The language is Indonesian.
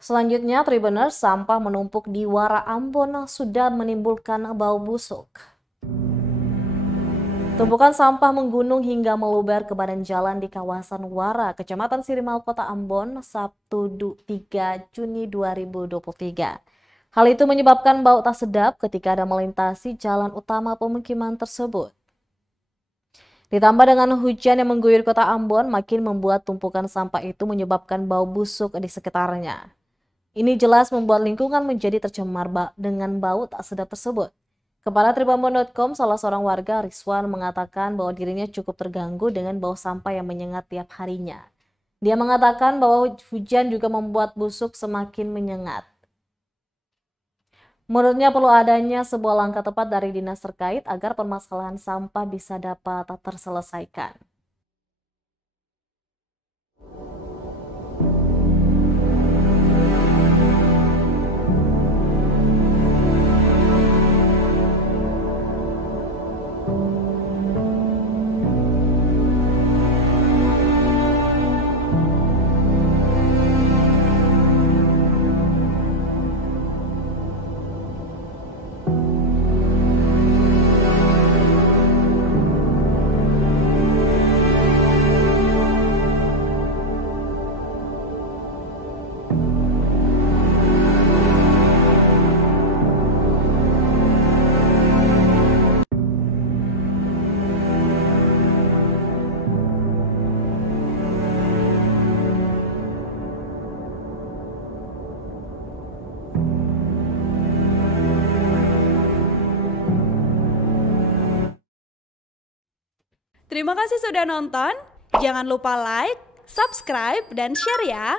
Selanjutnya, Tribuners, sampah menumpuk di Wara Ambon sudah menimbulkan bau busuk. Tumpukan sampah menggunung hingga meluber ke badan jalan di kawasan Wara, Kecamatan Sirimal, Kota Ambon, Sabtu 3 Juni 2023. Hal itu menyebabkan bau tak sedap ketika ada melintasi jalan utama pemukiman tersebut. Ditambah dengan hujan yang mengguyur Kota Ambon, makin membuat tumpukan sampah itu menyebabkan bau busuk di sekitarnya. Ini jelas membuat lingkungan menjadi tercemar dengan bau tak sedap tersebut. Kepala Tribambon.com, salah seorang warga, Rizwan, mengatakan bahwa dirinya cukup terganggu dengan bau sampah yang menyengat tiap harinya. Dia mengatakan bahwa hujan juga membuat busuk semakin menyengat. Menurutnya perlu adanya sebuah langkah tepat dari dinas terkait agar permasalahan sampah bisa dapat terselesaikan. Terima kasih sudah nonton. Jangan lupa like, subscribe, dan share ya.